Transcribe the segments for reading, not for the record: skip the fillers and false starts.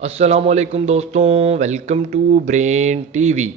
السلام علیکم دوستوں، welcome to brain TV.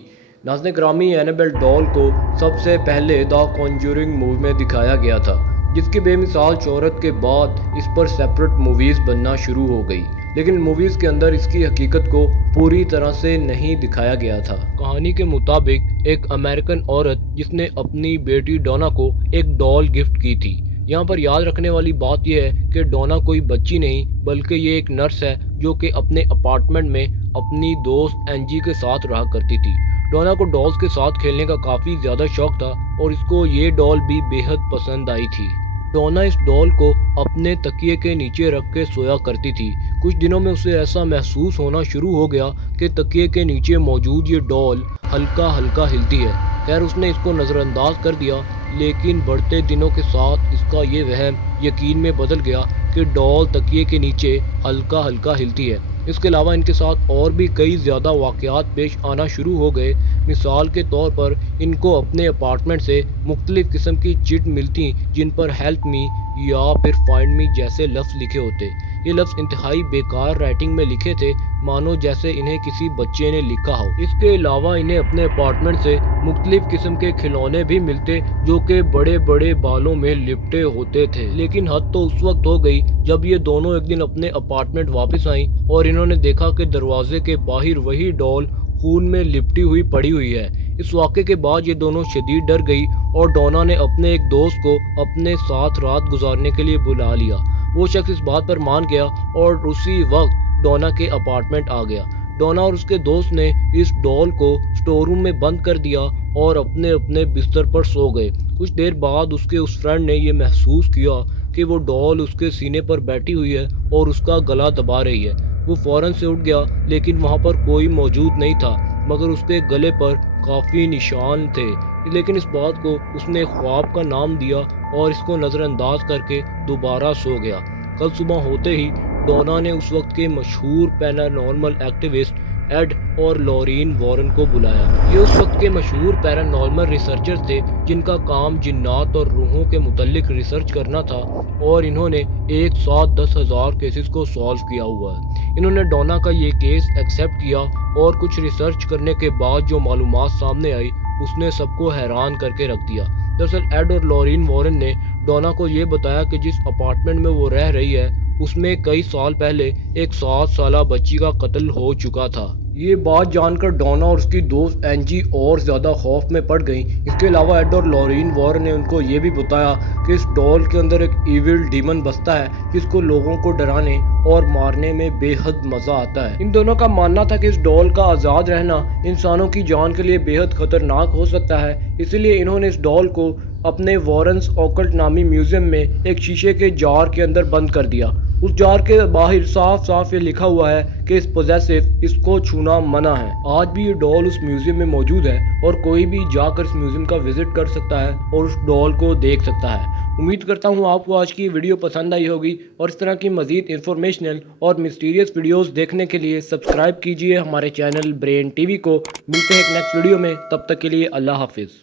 ناظرین گرامی، اینیبل ڈول کو سب سے پہلے دا کانجورنگ مووی میں دکھایا گیا تھا، جس کی بے مثال شہرت کے بعد اس پر سیپریٹ موویز بننا شروع ہو گئی، لیکن موویز کے اندر اس کی حقیقت کو پوری طرح سے نہیں دکھایا گیا تھا۔ کہانی کے مطابق ایک امریکن عورت جس نے اپنی بیٹی ڈونا کو ایک ڈول گفٹ کی تھی۔ یہاں پر یاد رکھنے والی بات یہ ہے کہ ڈونا کوئی بچی نہیں بلکہ یہ ایک نرس ہے جو کہ اپنے اپارٹمنٹ میں اپنی دوست اینجی کے ساتھ رہا کرتی تھی۔ ڈونا کو ڈالز کے ساتھ کھیلنے کا کافی زیادہ شوق تھا اور اس کو یہ ڈال بھی بے حد پسند آئی تھی۔ ڈونا اس ڈال کو اپنے تکیے کے نیچے رکھ کے سویا کرتی تھی۔ کچھ دنوں میں اسے ایسا محسوس ہونا شروع ہو گیا کہ تکیے کے نیچے موجود یہ ڈال ہلکا ہلکا ہلتی ہے۔ خیر اس نے اس کو نظر انداز کر دیا، لیکن بڑھتے دنوں کے ساتھ اس کا یہ وہم یقین میں بدل گیا کہ ڈال تکیے کے نیچے ہلکا ہلکا ہلتی ہے۔ اس کے علاوہ ان کے ساتھ اور بھی کئی زیادہ واقعات پیش آنا شروع ہو گئے۔ مثال کے طور پر ان کو اپنے اپارٹمنٹ سے مختلف قسم کی چٹ ملتی جن پر ہیلپ می یا پھر فائنڈ می جیسے لفظ لکھے ہوتے۔ یہ لفظ انتہائی بیکار رائٹنگ میں لکھے تھے، مانو جیسے انہیں کسی بچے نے لکھا ہو۔ اس کے علاوہ انہیں اپنے اپارٹمنٹ سے مختلف قسم کے کھلونے بھی ملتے جو کہ بڑے بڑے بالوں میں لپٹے ہوتے تھے۔ لیکن حد تو اس وقت ہو گئی جب یہ دونوں ایک دن اپنے اپارٹمنٹ واپس آئیں اور انہوں نے دیکھا کہ دروازے کے باہر وہی ڈال خون میں لپٹی ہوئی پڑی ہوئی ہے۔ اس واقعے کے بعد یہ دونوں شدید ڈر گئی اور ڈونا نے اپنے ایک دوست کو اپنے ساتھ رات گزارنے کے لیے بلا لیا۔ وہ شخص اس بات پر مان گیا اور اسی وقت ڈونا کے اپارٹمنٹ آ گیا۔ ڈونا اور اس کے دوست نے اس ڈال کو اسٹور روم میں بند کر دیا اور اپنے اپنے بستر پر سو گئے۔ کچھ دیر بعد اس کے فرینڈ نے یہ محسوس کیا کہ وہ ڈال اس کے سینے پر بیٹھی ہوئی ہے اور اس کا گلا دبا رہی ہے۔ وہ فوراً سے اٹھ گیا، لیکن وہاں پر کوئی موجود نہیں تھا مگر اس کے گلے پر کافی نشان تھے۔ لیکن اس بات کو اس نے خواب کا نام دیا اور اس کو نظر انداز کر کے دوبارہ سو گیا۔ کل صبح ہوتے ہی ڈونا نے اس وقت کے مشہور پیرانارمل ایکٹیوسٹ ایڈ اور لورین وارن کو بلایا۔ یہ اس وقت کے مشہور پیرانارمل ریسرچر تھے جن کا کام جنات اور روحوں کے متعلق ریسرچ کرنا تھا، اور انہوں نے ایک ساتھ 10,000 کیسز کو سالو کیا ہوا ہے۔ انہوں نے ڈونا کا یہ کیس ایکسیپٹ کیا اور کچھ ریسرچ کرنے کے بعد جو معلومات سامنے آئی اس نے سب کو حیران کر کے رکھ دیا۔ دراصل ایڈ اور لورین وارن نے ڈونا کو یہ بتایا کہ جس اپارٹمنٹ میں وہ رہ رہی ہے اس میں کئی سال پہلے ایک 7 سالہ بچی کا قتل ہو چکا تھا۔ یہ بات جان کر ڈونا اور اس کی دوست اینجی اور زیادہ خوف میں پڑ گئیں۔ اس کے علاوہ ایڈ اور لورین وارن نے ان کو یہ بھی بتایا کہ اس ڈال کے اندر ایک ایول ڈیمن بستا ہے جس کو لوگوں کو ڈرانے اور مارنے میں بے حد مزہ آتا ہے۔ ان دونوں کا ماننا تھا کہ اس ڈال کا آزاد رہنا انسانوں کی جان کے لیے بے حد خطرناک ہو سکتا ہے، اسی لیے انہوں نے اس ڈال کو اپنے وارنز اوکلٹ نامی میوزیم میں ایک شیشے کے جار کے اندر بند کر دیا۔ اس جار کے باہر صاف صاف یہ لکھا ہوا ہے کہ اس پوزیسو، اس کو چھونا منع ہے۔ آج بھی یہ ڈال اس میوزیم میں موجود ہے اور کوئی بھی جا کر اس میوزیم کا وزٹ کر سکتا ہے اور اس ڈال کو دیکھ سکتا ہے۔ امید کرتا ہوں آپ کو آج کی ویڈیو پسند آئی ہوگی، اور اس طرح کی مزید انفارمیشنل اور مسٹیریس ویڈیوز دیکھنے کے لیے سبسکرائب کیجئے ہمارے چینل برین ٹی وی کو۔ ملتے ہیں ایک نیکسٹ ویڈیو میں، تب تک کے لیے اللہ حافظ۔